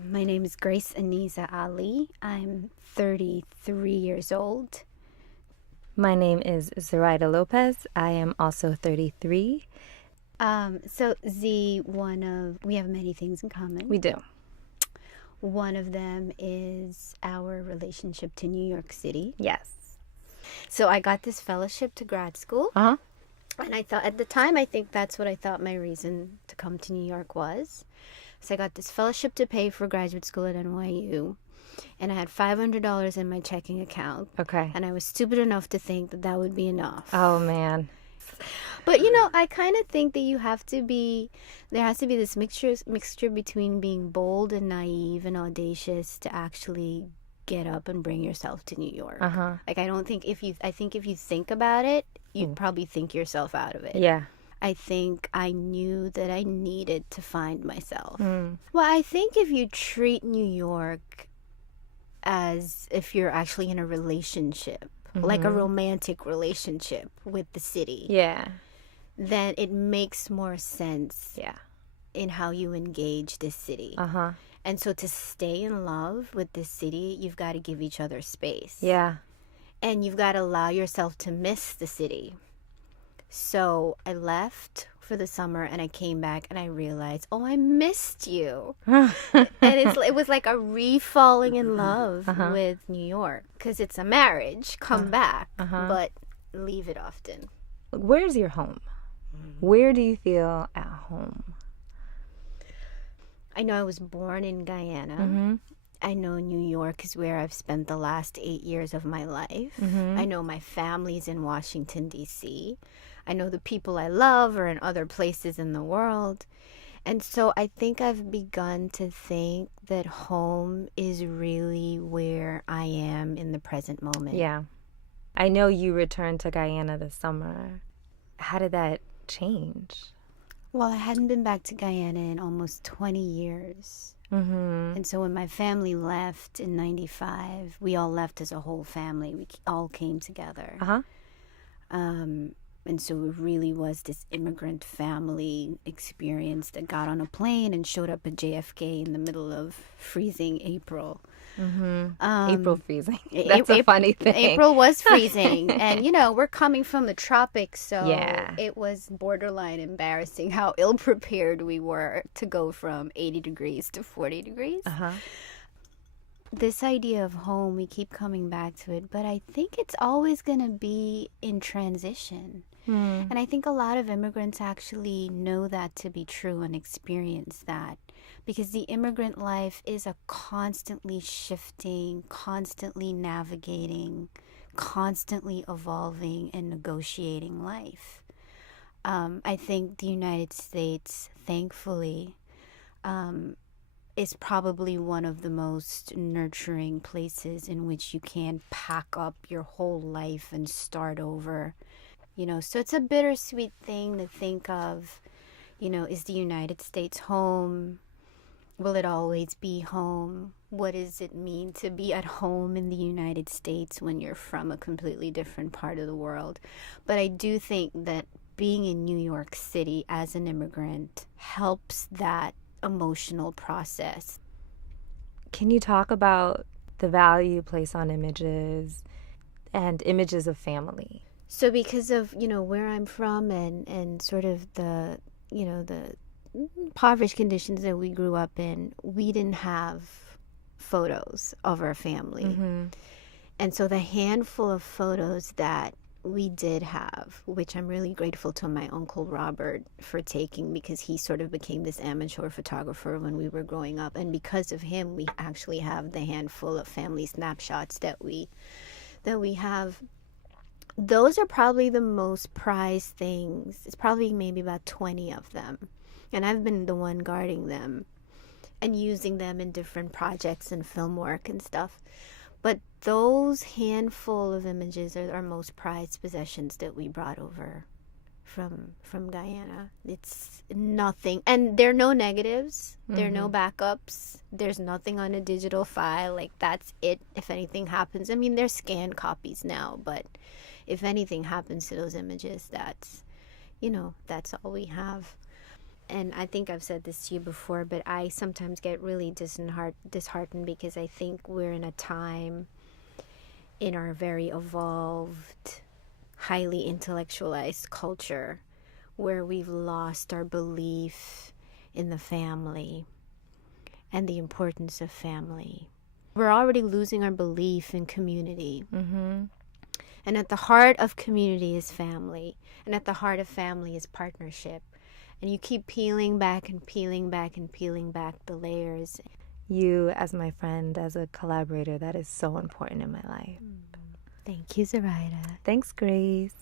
My name is Grace Aniza Ali. I'm 33 years old. My name is Zoraida Lopez. I am also 33. So Z, we have many things in common. We do. One of them is our relationship to New York City. Yes. So I got this fellowship to grad school. Uh-huh. And I thought, at the time, I think that's what I thought my reason to come to New York was. So I got this fellowship to pay for graduate school at NYU. And I had $500 in my checking account. Okay. And I was stupid enough to think that that would be enough. Oh, man. But, I kind of think that there has to be this mixture between being bold and naive and audacious to actually get up and bring yourself to New York. Uh-huh. Like, I think if you think about it, you'd probably think yourself out of it. Yeah. I think I knew that I needed to find myself. Mm. Well, I think if you treat New York as if you're actually in a relationship, like a romantic relationship with the city, Yeah. then it makes more sense Yeah. in how you engage this city. Uh-huh. And so to stay in love with this city, you've got to give each other space. Yeah. And you've got to allow yourself to miss the city. So I left for the summer and I came back and I realized, oh, I missed you. And it was like a re-falling in love with New York, because it's a marriage. Come back, but leave it often. Where's your home? Where do you feel at home? I know I was born in Guyana. Mm-hmm. I know New York is where I've spent the last 8 years of my life. Mm-hmm. I know my family's in Washington, D.C. I know the people I love are in other places in the world. And so I think I've begun to think that home is really where I am in the present moment. Yeah. I know you returned to Guyana this summer. How did that change? Well, I hadn't been back to Guyana in almost 20 years. Mm-hmm. And so when my family left in 95, we all left as a whole family. We all came together. Uh-huh. And so it really was this immigrant family experience that got on a plane and showed up at JFK in the middle of freezing April. Mm-hmm. April freezing. That's a funny thing. April was freezing. And, we're coming from the tropics, so Yeah. it was borderline embarrassing how ill-prepared we were to go from 80 degrees to 40 degrees. Uh-huh. This idea of home, we keep coming back to it, but I think it's always going to be in transition. And I think a lot of immigrants actually know that to be true and experience that, because the immigrant life is a constantly shifting, constantly navigating, constantly evolving and negotiating life. I think the United States, thankfully, is probably one of the most nurturing places in which you can pack up your whole life and start over. So it's a bittersweet thing to think of, is the United States home? Will it always be home? What does it mean to be at home in the United States when you're from a completely different part of the world? But I do think that being in New York City as an immigrant helps that emotional process. Can you talk about the value you place on images and images of family? So because of, where I'm from and sort of the impoverished conditions that we grew up in, we didn't have photos of our family. Mm-hmm. And so the handful of photos that we did have, which I'm really grateful to my uncle Robert for taking, because he sort of became this amateur photographer when we were growing up. And because of him, we actually have the handful of family snapshots that we have. Those are probably the most prized things. It's probably maybe about 20 of them. And I've been the one guarding them and using them in different projects and film work and stuff. But those handful of images are our most prized possessions that we brought over from Guyana. It's nothing. And there are no negatives. There are no backups. There's nothing on a digital file. Like, that's it. If anything happens, I mean, there's scanned copies now, but if anything happens to those images, that's all we have. and I think I've said this to you before, but I sometimes get really disheartened because I think we're in a time in our very evolved, highly intellectualized culture where we've lost our belief in the family and the importance of family. We're already losing our belief in community. Mm-hmm. And at the heart of community is family. And at the heart of family is partnership. And you keep peeling back and peeling back and peeling back the layers. You, as my friend, as a collaborator, that is so important in my life. Thank you, Zoraida. Thanks, Grace.